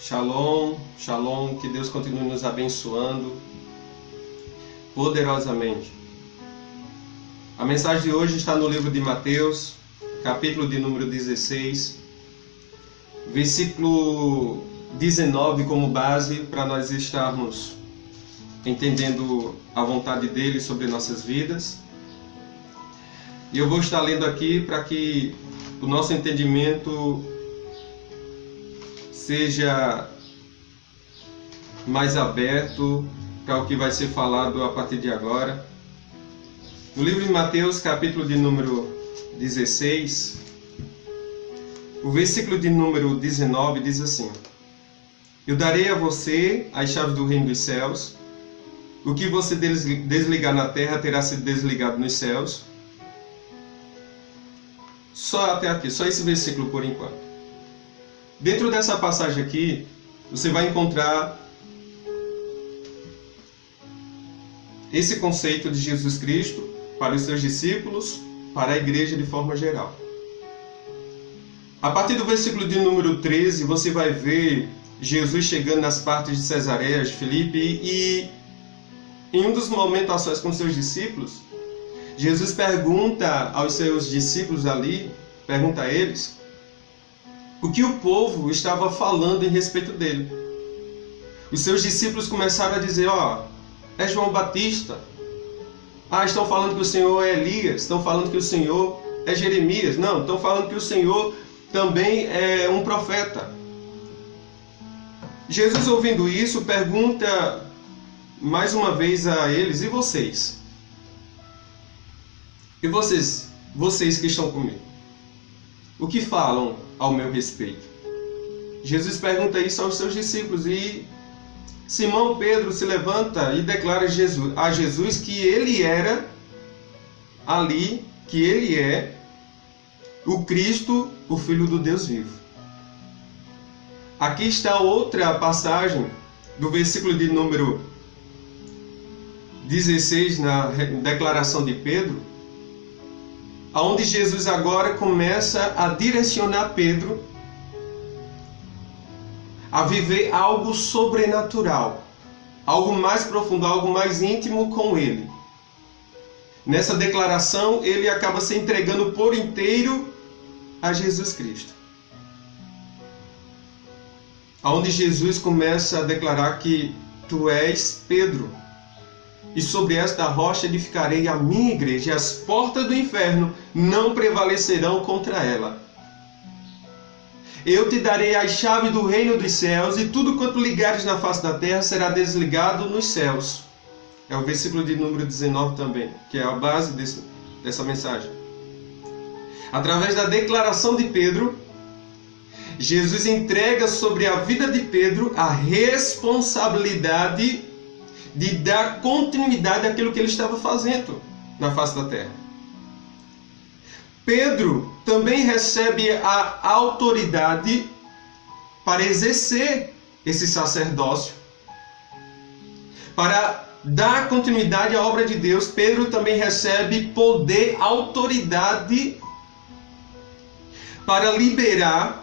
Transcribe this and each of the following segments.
Shalom, shalom, que Deus continue nos abençoando poderosamente. A mensagem de hoje está no livro de Mateus, capítulo de número 16, versículo 19 como base para nós estarmos entendendo a vontade dele sobre nossas vidas. E eu vou estar lendo aqui para que o nosso entendimento seja mais aberto para o que vai ser falado a partir de agora. No livro de Mateus, capítulo de número 16, o versículo de número 19 diz assim: Eu darei a você as chaves do reino dos céus. O que você desligar na terra terá sido desligado nos céus. Só até aqui, só esse versículo por enquanto. Dentro dessa passagem aqui, você vai encontrar esse conceito de Jesus Cristo para os seus discípulos, para a igreja de forma geral. A partir do versículo de número 13, você vai ver Jesus chegando nas partes de Cesareia de Filipe e em um dos momentações com seus discípulos, Jesus pergunta aos seus discípulos ali, pergunta a eles, o que o povo estava falando em respeito dele. Os seus discípulos começaram a dizer, é João Batista. Estão falando que o Senhor é Elias. Estão falando que o Senhor é Jeremias. Não, estão falando que o Senhor também é um profeta. Jesus, ouvindo isso, pergunta mais uma vez a eles, e vocês? E vocês que estão comigo? O que falam ao meu respeito? Jesus pergunta isso aos seus discípulos e Simão Pedro se levanta e declara a Jesus que ele era ali, que ele é o Cristo, o Filho do Deus vivo. Aqui está outra passagem do versículo de número 16 na declaração de Pedro, onde Jesus agora começa a direcionar Pedro a viver algo sobrenatural, algo mais profundo, algo mais íntimo com ele. Nessa declaração, ele acaba se entregando por inteiro a Jesus Cristo. Onde Jesus começa a declarar que tu és Pedro, e sobre esta rocha edificarei a minha igreja, e as portas do inferno não prevalecerão contra ela. Eu te darei as chaves do reino dos céus, e tudo quanto ligares na face da terra será desligado nos céus. É o versículo de número 19 também, que é a base dessa mensagem. Através da declaração de Pedro, Jesus entrega sobre a vida de Pedro a responsabilidade de dar continuidade àquilo que ele estava fazendo na face da terra. Pedro também recebe a autoridade para exercer esse sacerdócio. Para dar continuidade à obra de Deus, Pedro também recebe poder, autoridade para liberar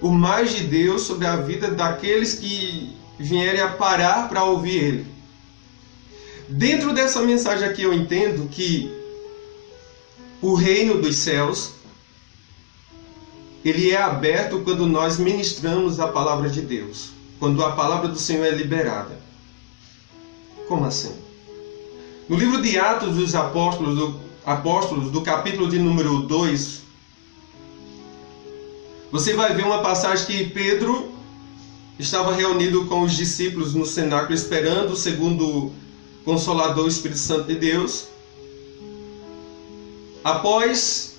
o mais de Deus sobre a vida daqueles que vierem a parar para ouvir Ele. Dentro dessa mensagem aqui eu entendo que o reino dos céus, ele é aberto quando nós ministramos a palavra de Deus, quando a palavra do Senhor é liberada. Como assim? No livro de Atos dos Apóstolos, do capítulo de número 2, você vai ver uma passagem que Pedro estava reunido com os discípulos no cenáculo, esperando o segundo Consolador, o Espírito Santo de Deus. Após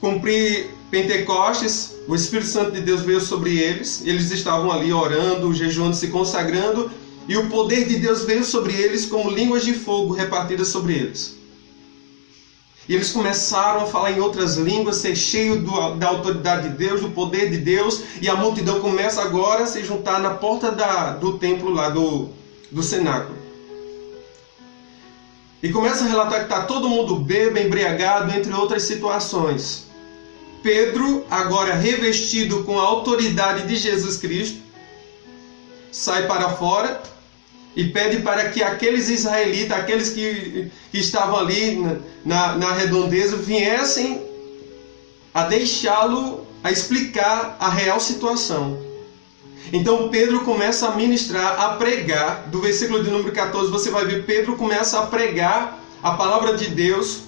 cumprir Pentecostes, o Espírito Santo de Deus veio sobre eles. Eles estavam ali orando, jejuando, se consagrando, e o poder de Deus veio sobre eles como línguas de fogo repartidas sobre eles. E eles começaram a falar em outras línguas, ser cheio da autoridade de Deus, do poder de Deus. E a multidão começa agora a se juntar na porta do templo lá do cenáculo. E começa a relatar que está todo mundo bêbado, embriagado, entre outras situações. Pedro, agora revestido com a autoridade de Jesus Cristo, sai para fora e pede para que aqueles israelitas, aqueles que estavam ali na redondeza, viessem a deixá-lo, a explicar a real situação. Então Pedro começa a ministrar, a pregar. Do versículo de número 14 você vai ver Pedro começa a pregar a palavra de Deus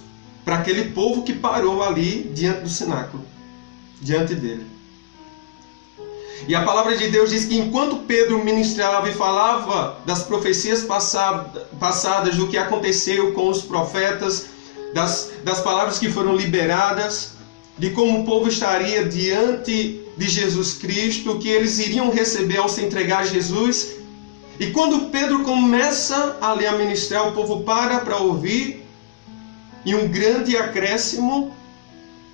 para aquele povo que parou ali diante do cenáculo, diante dele. E a palavra de Deus diz que enquanto Pedro ministrava e falava das profecias passadas, do que aconteceu com os profetas, das palavras que foram liberadas, de como o povo estaria diante de Jesus Cristo, que eles iriam receber ao se entregar a Jesus. E quando Pedro começa ali a ministrar, o povo para ouvir, e um grande acréscimo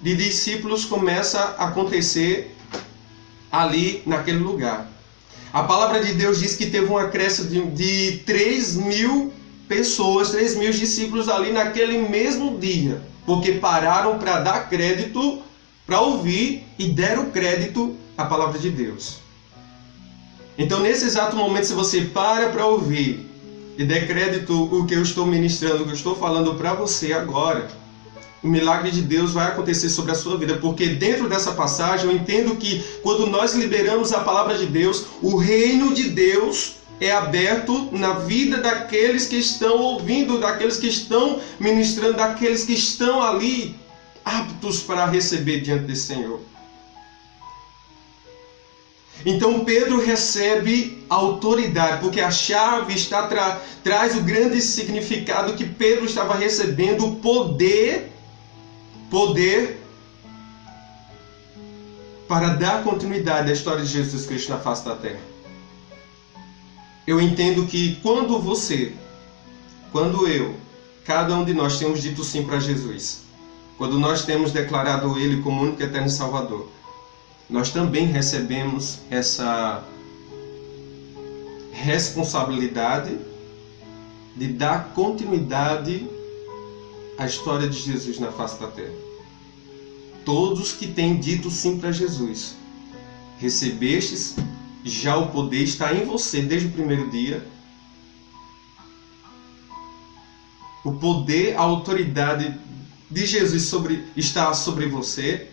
de discípulos começa a acontecer ali naquele lugar. A palavra de Deus diz que teve um acréscimo de 3.000 pessoas, 3.000 discípulos ali naquele mesmo dia, porque pararam para dar crédito, para ouvir e deram crédito à palavra de Deus. Então, nesse exato momento, se você para ouvir e der crédito o que eu estou ministrando, o que eu estou falando para você agora, o milagre de Deus vai acontecer sobre a sua vida, porque dentro dessa passagem eu entendo que quando nós liberamos a palavra de Deus, o reino de Deus é aberto na vida daqueles que estão ouvindo, daqueles que estão ministrando, daqueles que estão ali aptos para receber diante do Senhor. Então Pedro recebe autoridade, porque a chave traz o grande significado que Pedro estava recebendo, o poder para dar continuidade à história de Jesus Cristo na face da terra. Eu entendo que quando eu, cada um de nós temos dito sim para Jesus, quando nós temos declarado Ele como único e eterno Salvador, nós também recebemos essa responsabilidade de dar continuidade à história de Jesus na face da terra. Todos que têm dito sim para Jesus, recebestes já o poder, está em você desde o primeiro dia. O poder, a autoridade de Jesus está sobre você.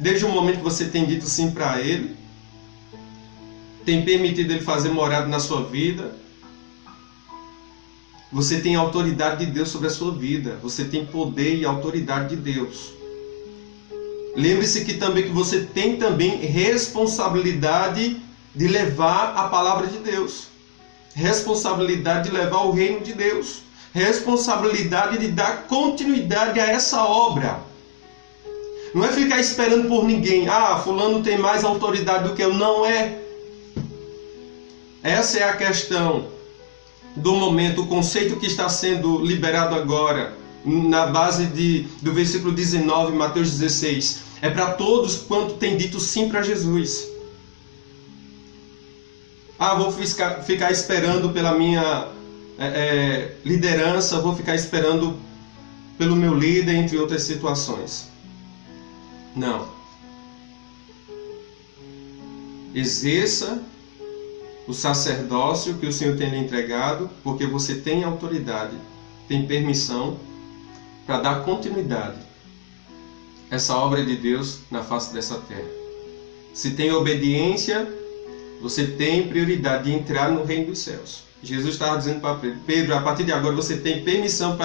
Desde o momento que você tem dito sim para Ele, tem permitido Ele fazer morada na sua vida, você tem a autoridade de Deus sobre a sua vida. Você tem poder e autoridade de Deus. Lembre-se que você tem também responsabilidade de levar a palavra de Deus. Responsabilidade de levar o reino de Deus. Responsabilidade de dar continuidade a essa obra. Não é ficar esperando por ninguém. Ah, fulano tem mais autoridade do que eu. Não é. Essa é a questão do momento, o conceito que está sendo liberado agora, na base do versículo 19, Mateus 16. É para todos quanto tem dito sim para Jesus. Ah, vou ficar esperando pela minha liderança, vou ficar esperando pelo meu líder, entre outras situações. Não. Exerça o sacerdócio que o Senhor tem lhe entregado, porque você tem autoridade, tem permissão para dar continuidade a essa obra de Deus na face dessa terra. Se tem obediência, você tem prioridade de entrar no reino dos céus. Jesus estava dizendo para Pedro, a partir de agora você tem permissão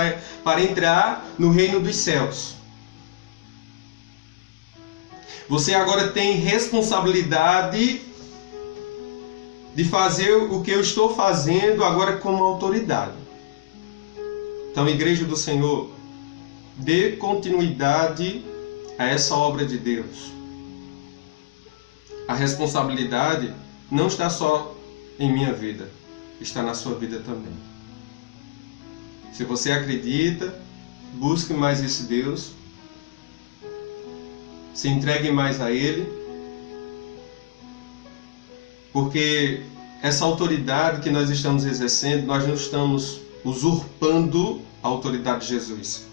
para entrar no reino dos céus. Você agora tem responsabilidade de fazer o que eu estou fazendo agora como autoridade. Então, Igreja do Senhor, dê continuidade a essa obra de Deus. A responsabilidade não está só em minha vida, está na sua vida também. Se você acredita, busque mais esse Deus, se entregue mais a Ele, porque essa autoridade que nós estamos exercendo, nós não estamos usurpando a autoridade de Jesus.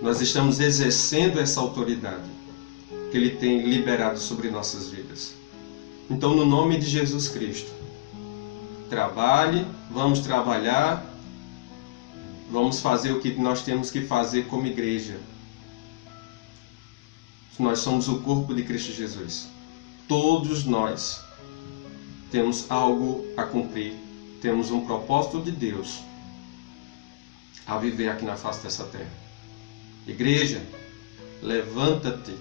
nós estamos exercendo essa autoridade que Ele tem liberado sobre nossas vidas. Então, no nome de Jesus Cristo, trabalhe, vamos trabalhar, vamos fazer o que nós temos que fazer como igreja. Nós somos o corpo de Cristo Jesus. Todos nós temos algo a cumprir, temos um propósito de Deus a viver aqui na face dessa terra. Igreja, levanta-te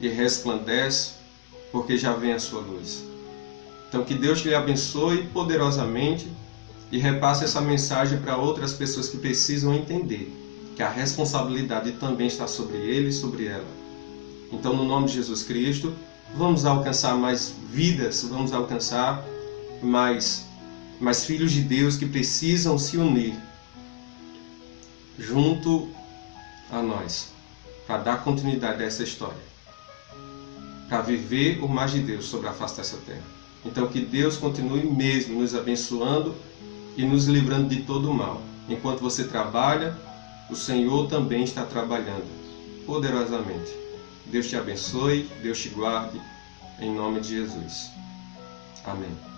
e resplandece, porque já vem a sua luz. Então que Deus lhe abençoe poderosamente e repasse essa mensagem para outras pessoas que precisam entender que a responsabilidade também está sobre ele e sobre ela. Então, no nome de Jesus Cristo, vamos alcançar mais vidas, vamos alcançar mais filhos de Deus que precisam se unir junto a nós, para dar continuidade a essa história, para viver o mais de Deus sobre a face dessa terra. Então que Deus continue mesmo nos abençoando e nos livrando de todo o mal. Enquanto você trabalha, o Senhor também está trabalhando poderosamente. Deus te abençoe, Deus te guarde, em nome de Jesus. Amém.